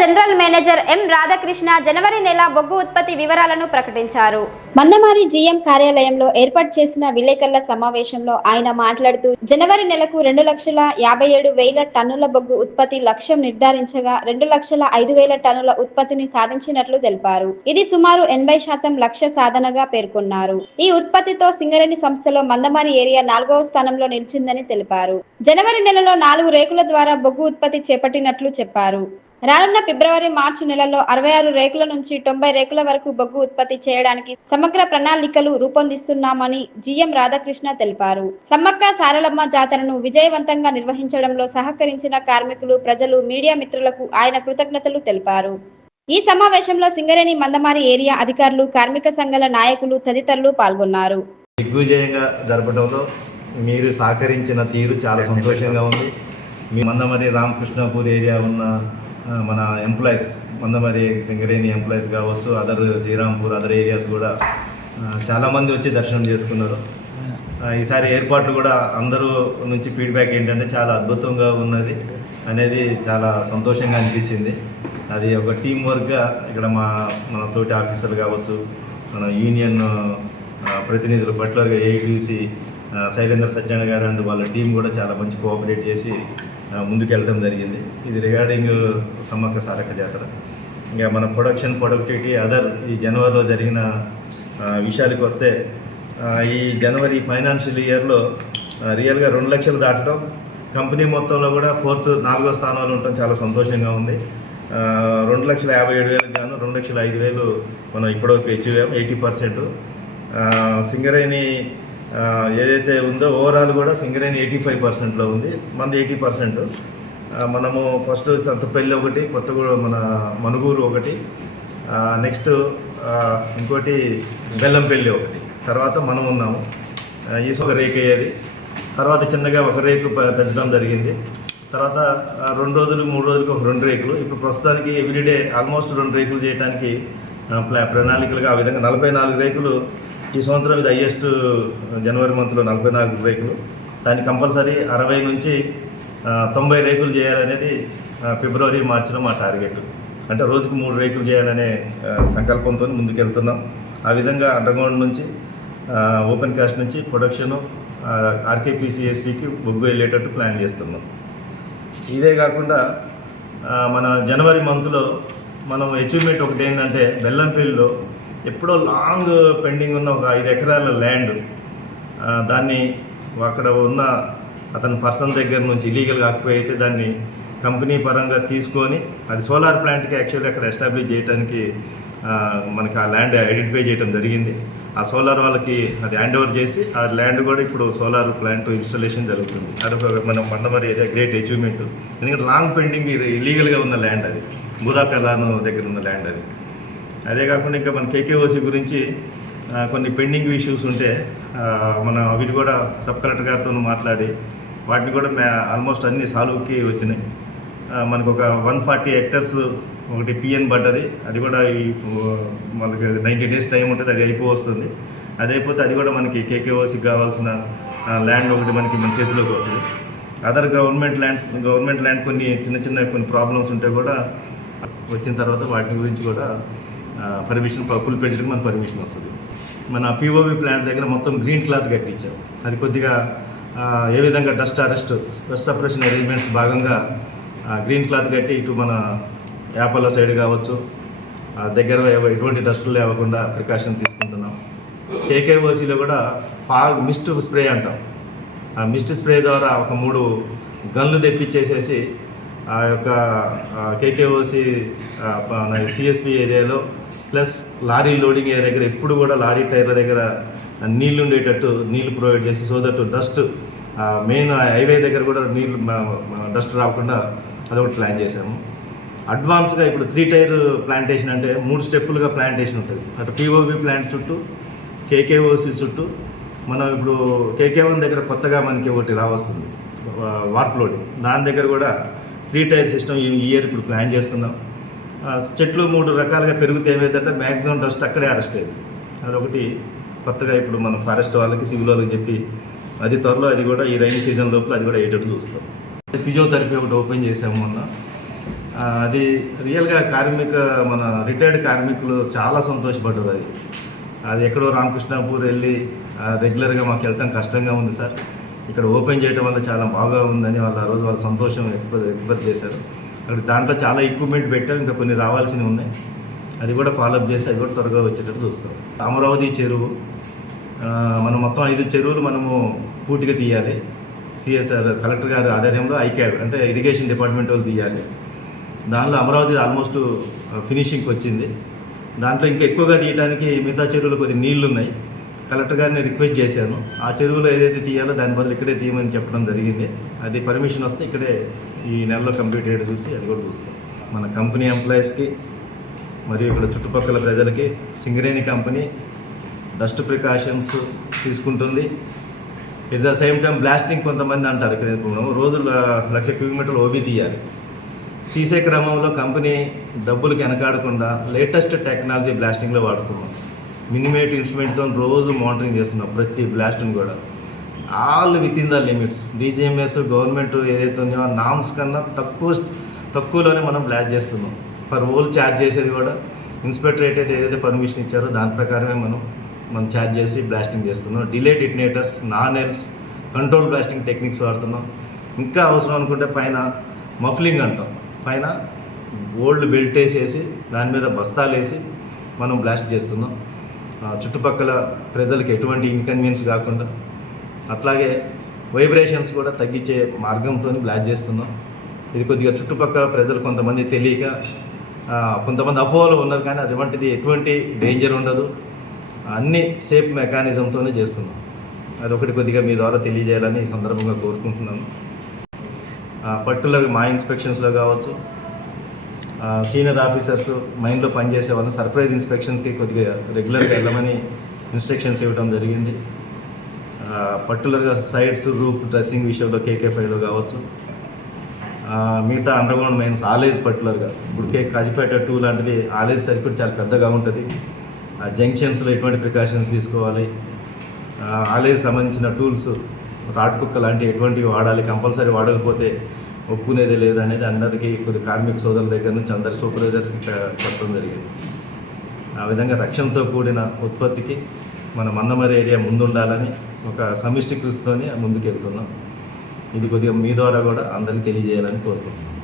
General manager ఎం రాధాకృష్ణ జనవరి నెల బొగ్గు ఉత్పత్తి వివరాలను ప్రకటించారు. మందమరి జీఎం కార్యాలయంలో ఏర్పాటు చేసిన విలేకరుల సమావేశంలో ఆయన మాట్లాడుతూ జనవరి నెలకు 2,57,000 టన్నుల బొగ్గు ఉత్పత్తి లక్ష్యం నిర్ధారించగా 2,05,000 టన్నుల ఉత్పత్తిని సాధించినట్లు తెలిపారు. ఇది సుమారు 80% లక్ష్య సాధనగా పేర్కొన్నారు. ఈ ఉత్పత్తితో సింగరేణి సంస్థలో మందమరి ఏరియా 4వ స్థానంలో నిలిచిందని తెలిపారు. జనవరి నెలలో 4 రేకుల ద్వారా బొగ్గు ఉత్పత్తి చేపట్టినట్లు చెప్పారు. రానున్న ఫిబ్రవరి మార్చి నెలలో 66 రేకుల నుంచి 90 రేకుల వరకు బొగ్గు ఉత్పత్తి చేయడానికి సమగ్ర ప్రణాళికలు రూపొందిస్తున్నామని జీఎం రాధాకృష్ణ తెలిపారు. సమ్మక్క సారలమ్మ జాతరను విజయవంతంగా నిర్వహించడంలో సహకరించిన కార్మికులు, ప్రజలు, మీడియా మిత్రులకు ఆయన కృతజ్ఞతలు తెలిపారు. ఈ సమావేశంలో సింగరేణి మందమరి ఏరియా అధికారులు, కార్మిక సంఘాల నాయకులు తదితరులు పాల్గొన్నారు. దిగ్విజయంగా జరపడంలో మీరు సహకరించిన తీరు చాలా సంతోషంగా ఉంది. మీ మందమరి రామకృష్ణపూర్ ఏరియా ఉన్న మన ఎంప్లాయీస్, మందమరి సింగరేణి ఎంప్లాయీస్ కావచ్చు, అదర్ శ్రీరాంపూర్ అదర్ ఏరియాస్ కూడా చాలామంది వచ్చి దర్శనం చేసుకున్నారు. ఈసారి ఏర్పాట్లు కూడా అందరూ నుంచి ఫీడ్బ్యాక్ ఏంటంటే చాలా అద్భుతంగా ఉన్నది అనేది చాలా సంతోషంగా అనిపించింది. అది ఒక టీం వర్క్గా ఇక్కడ మన తోటి ఆఫీసర్లు కావచ్చు, మన యూనియన్ ప్రతినిధులు పర్టికులర్గా ఏఐటీసీ శైలేంద్ర సత్యనారాయణ గారు అండ్ వాళ్ళ టీం కూడా చాలా మంచి కోఆపరేట్ చేసి ముందుకెళ్ళడం జరిగింది. ఇది రిగార్డింగ్ సమ్మక్క సారక్క జాతర. ఇంకా మన ప్రొడక్టివిటీ అదర్ ఈ జనవరిలో జరిగిన విషయాలకు వస్తే, ఈ జనవరి ఫైనాన్షియల్ ఇయర్లో రియల్గా 2 లక్షలు దాటడం, కంపెనీ మొత్తంలో కూడా 4వ స్థానంలో ఉండటం చాలా సంతోషంగా ఉంది. 2,57,000 గాను 2,05,000 మనం ఇప్పటివరకు అచీవ్ అయ్యాం, 80%. సింగరేణి ఏదైతే ఉందో ఓవరాల్ కూడా సింగరేణి 85%లో ఉంది, మనది 80%. మనము ఫస్ట్ సంతపల్లి ఒకటి, కొత్తగూడ మన మనుగూరు ఒకటి, నెక్స్ట్ ఇంకోటి బెల్లంపల్లి ఒకటి, తర్వాత మనం ఉన్నాము. ఈ ఒక రేకు అయ్యేది, తర్వాత చిన్నగా ఒక రేకు పెంచడం జరిగింది. తర్వాత 2 రోజులు 3 రోజులకు ఒక 2 రేకులు. ఇప్పుడు ప్రస్తుతానికి ఎవ్రీడే ఆల్మోస్ట్ 2 రేకులు చేయడానికి ప్రణాళికలుగా ఆ విధంగా 44 రేకులు ఈ సంవత్సరం. ఇది హైయెస్ట్ జనవరి మంత్లో 44 రేకులు. దాన్ని కంపల్సరీ 60 నుంచి 90 రేకులు చేయాలనేది ఫిబ్రవరి మార్చిలో మా టార్గెట్. అంటే రోజుకు 3 రేకులు చేయాలనే సంకల్పంతో ముందుకెళ్తున్నాం. ఆ విధంగా అండర్గ్రౌండ్ నుంచి ఓపెన్ కాస్ట్ నుంచి ప్రొడక్షను ఆర్కేపీసీఎస్పీకి బొగ్గు వెళ్ళేటట్టు ప్లాన్ చేస్తున్నాం. ఇదే కాకుండా మన జనవరి మంత్లో మనం అచీవ్మెంట్ ఒకటి ఏంటంటే, బెల్లంపల్లిలో ఎప్పుడో లాంగ్ పెండింగ్ ఉన్న ఒక 5 ఎకరాల ల్యాండ్, దాన్ని అక్కడ ఉన్న అతని పర్సన్ దగ్గర నుంచి ఇల్లీగల్గా ఆక్యుపై అయితే దాన్ని కంపెనీ పరంగా తీసుకొని అది సోలార్ ప్లాంట్కి యాక్చువల్లీ అక్కడ ఎస్టాబ్లిష్ చేయడానికి మనకి ఆ ల్యాండ్ ఐడెంటిఫై చేయడం జరిగింది. ఆ సోలార్ వాళ్ళకి అది హ్యాండ్ ఓవర్ చేసి ఆ ల్యాండ్ కూడా ఇప్పుడు సోలార్ ప్లాంట్ ఇన్స్టాలేషన్ జరుగుతుంది. అది మనం మందమరి ఏరియా గ్రేట్ అచీవ్మెంట్. ఎందుకంటే లాంగ్ పెండింగ్ ఇల్లీగల్గా ఉన్న ల్యాండ్, అది బూదాకలాను దగ్గర ఉన్న ల్యాండ్ అది. అదే కాకుండా ఇంకా మన కేకేఓసి గురించి కొన్ని పెండింగ్ ఇష్యూస్ ఉంటే మన వీటి కూడా సబ్ కలెక్టర్ గారితో మాట్లాడి వాటిని కూడా ఆల్మోస్ట్ అన్ని సాల్వ్కి వచ్చినాయి. మనకు ఒక 140 హెక్టర్స్ ఒకటి పిఎన్ పడ్డది, అది కూడా మనకి 90 డేస్ టైం ఉంటుంది, అది అయిపోతుంది. అది అయిపోతే అది కూడా మనకి కేకేఓసికి కావాల్సిన ల్యాండ్ ఒకటి మనకి మన చేతిలోకి వస్తుంది. అదర్ గవర్నమెంట్ ల్యాండ్ కొన్ని చిన్న ప్రాబ్లమ్స్ ఉంటే కూడా వచ్చిన తర్వాత వాటి గురించి కూడా పర్మిషన్ ఫుల్ పెంచడానికి మన పర్మిషన్ వస్తుంది. మన పిఓవి ప్లాంట్ దగ్గర మొత్తం గ్రీన్ క్లాత్ కట్టించాం. అది కొద్దిగా ఏ విధంగా డస్ట్ సపరేషన్ అరేంజ్మెంట్స్ భాగంగా గ్రీన్ క్లాత్ కట్టి ఇటు మన యాపల్ల సైడ్ కావచ్చు దగ్గర ఎటువంటి డస్టులు లేకుండా ప్రికాషన్ తీసుకుంటున్నాం. కేకేఓసీలో కూడా మిస్ట్ స్ప్రే అంటాం. ఆ మిస్ట్ స్ప్రే ద్వారా ఒక 3 గన్లు తెప్పించేసేసి ఆ యొక్క కేకేఓసి సిఎస్పి ఏరియాలో ప్లస్ లారీ లోడింగ్ ఏరియా దగ్గర ఎప్పుడు కూడా లారీ టైర్ల దగ్గర నీళ్ళు ఉండేటట్టు నీళ్ళు ప్రొవైడ్ చేసి, so that dust main highway దగ్గర కూడా నీళ్ళు డస్ట్ రాకుండా అదొకటి ప్లాన్ చేశాము. అడ్వాన్స్గా ఇప్పుడు 3 టైర్ ప్లాంటేషన్ అంటే 3 స్టెప్పులుగా ప్లాంటేషన్ ఉంటుంది. అటు పిఓబి ప్లాంట్ చుట్టూ, కేకేఓసి చుట్టూ. మనం ఇప్పుడు కేకే1 దగ్గర కొత్తగా మనకి ఒకటి రావస్తుంది వార్ప్ లోడింగ్, దాని దగ్గర కూడా 3 టైర్ సిస్టమ్ ఈ ఇయర్ ఇప్పుడు ప్లాన్ చేస్తున్నాం. చెట్లు 3 రకాలుగా పెరిగితే ఏమైందంటే మ్యాక్సిమం డస్ట్ అక్కడే అరెస్ట్ అయ్యింది. అదొకటి కొత్తగా ఇప్పుడు మనం ఫారెస్ట్ వాళ్ళకి, సివిల్ వాళ్ళకి చెప్పి అది త్వరలో అది కూడా ఈ రైనీ సీజన్ లోపల అది కూడా అయ్యేటట్టు చూస్తాం. ఫిజియోథెరపీ ఒకటి ఓపెన్ చేసాము మొన్న. అది రియల్గా మన రిటైర్డ్ కార్మికులు చాలా సంతోషపడ్డారు. అది ఎక్కడో రామకృష్ణాపూర్ వెళ్ళి రెగ్యులర్గా మాకు వెళ్ళటం కష్టంగా ఉంది సార్, ఇక్కడ ఓపెన్ చేయడం వల్ల చాలా బాగా ఉందని వాళ్ళు ఆ రోజు వాళ్ళ సంతోషం ఎక్స్ప్రెస్ చేశారు. అక్కడ దాంట్లో చాలా ఎక్విప్మెంట్ పెట్టాం, ఇంకా కొన్ని రావాల్సినవి ఉన్నాయి, అది కూడా ఫాలోఅప్ చేసి అది కూడా త్వరగా వచ్చేటట్టు చూస్తాం. అమరావతి చెరువు మనం మొత్తం 5 చెరువులు మనము పూర్తిగా తీయాలి. సిఎస్ఆర్ కలెక్టర్ గారి ఆధ్వర్యంలో ఐక్యాడ్ అంటే ఇరిగేషన్ డిపార్ట్మెంట్ వాళ్ళు తీయాలి. దానిలో అమరావతి ఆల్మోస్ట్ ఫినిషింగ్కి వచ్చింది. దాంట్లో ఇంకా ఎక్కువగా తీయడానికి మిగతా చెరువులు కొద్ది నీళ్లు ఉన్నాయి. కలెక్టర్ గారిని రిక్వెస్ట్ చేశాను, ఆ చెరువులో ఏదైతే తీయాలో దాని బదులు ఇక్కడే తీయమని చెప్పడం జరిగింది. అది పర్మిషన్ వస్తే ఇక్కడే ఈ నెలలో కంప్లీట్ అయ్యేది చూసి అది కూడా చూస్తాం. మన కంపెనీ ఎంప్లాయీస్కి మరియు ఇక్కడ చుట్టుపక్కల ప్రజలకి సింగరేణి కంపెనీ డస్ట్ ప్రికాషన్స్ తీసుకుంటుంది. At the same time blasting కొంతమంది అంటారు, ఇక్కడ రోజు 1,00,000 క్యూబిక్ మీటర్లు ఓబీ తీయాలి. తీసే క్రమంలో కంపెనీ డబ్బులకు వెనకాడకుండా లేటెస్ట్ టెక్నాలజీ బ్లాస్టింగ్లో వాడుతున్నాం. మినిమేట్ ఇన్స్ట్రుమెంట్తో రోజు మానిటరింగ్ చేస్తున్నాం ప్రతి బ్లాస్ట్ని కూడా, all with in the limits. DGMS government ఏదైతే ఉందో ఆ నామ్స్ కన్నా తక్కువలోనే మనం బ్లాస్ట్ చేస్తున్నాం. పర్ హోల్ ఛార్జ్ చేసేది కూడా ఇన్స్పెక్టరేట్ ఏదైతే పర్మిషన్ ఇచ్చారో దాని ప్రకారమే మనం ఛార్జ్ చేసి బ్లాస్టింగ్ చేస్తున్నాం. Delay డిటనేటర్స్, non-else, control blasting techniques వాడుతున్నాం. ఇంకా అవసరం అనుకుంటే పైన మఫ్లింగ్ అంటాం, పైన గోల్డ్ బెల్ట్ వేసేసి దాని మీద బస్తాలు వేసి మనం బ్లాస్ట్ చేస్తున్నాం. చుట్టుపక్కల ప్రజలకు ఎటువంటి ఇన్కన్వీనియన్స్ కాకుండా, అట్లాగే వైబ్రేషన్స్ కూడా తగ్గించే మార్గంతో బ్లాస్ట్ చేస్తున్నాం. ఇది కొద్దిగా చుట్టుపక్కల ప్రజలు కొంతమంది తెలియక కొంతమంది అపోహలు ఉన్నారు, కానీ అటువంటిది ఎటువంటి డేంజర్ ఉండదు, అన్ని సేఫ్ మెకానిజంతోనే చేస్తున్నాం. అదొకటి కొద్దిగా మీ ద్వారా తెలియజేయాలని ఈ సందర్భంగా కోరుకుంటున్నాను. పర్టికులర్గా మా ఇన్స్పెక్షన్స్లో కావచ్చు, సీనియర్ ఆఫీసర్స్ మైండ్లో పనిచేసే వాళ్ళని సర్ప్రైజ్ ఇన్స్పెక్షన్స్కి కొద్దిగా రెగ్యులర్గా వెళ్ళమని ఇన్స్ట్రక్షన్స్ ఇవ్వడం జరిగింది. పర్టికులర్గా సైడ్స్ రూప్ డ్రెస్సింగ్ విషయంలో KK5లో కావచ్చు, మిగతా అండర్గ్రౌండ్ మైన్స్ ఆలేజ్ పర్టికులర్గా ఇప్పుడు కాజీపేట 2 లాంటిది ఆలేజ్ సర్క్యూట్ చాలా పెద్దగా ఉంటుంది. ఆ జంక్షన్స్లో ఎటువంటి ప్రికాషన్స్ తీసుకోవాలి, ఆలేజ్ సంబంధించిన టూల్స్ రాడ్ కుక్క లాంటి ఎటువంటివి వాడాలి, కంపల్సరీ వాడకపోతే ఒప్పుకునేది లేదనేది అందరికీ కొద్ది కార్మిక సోదరుల దగ్గర నుంచి అందరి సూపర్వైజర్స్కి చెప్పడం జరిగింది. ఆ విధంగా రక్షణతో కూడిన ఉత్పత్తికి మన మందమరి ఏరియా ముందుండాలని ఒక సమిష్టి కృషితోనే ముందుకు వెళ్తున్నాం. ఇది కొద్దిగా మీ ద్వారా కూడా అందరికీ తెలియజేయాలని కోరుకుంటున్నాం.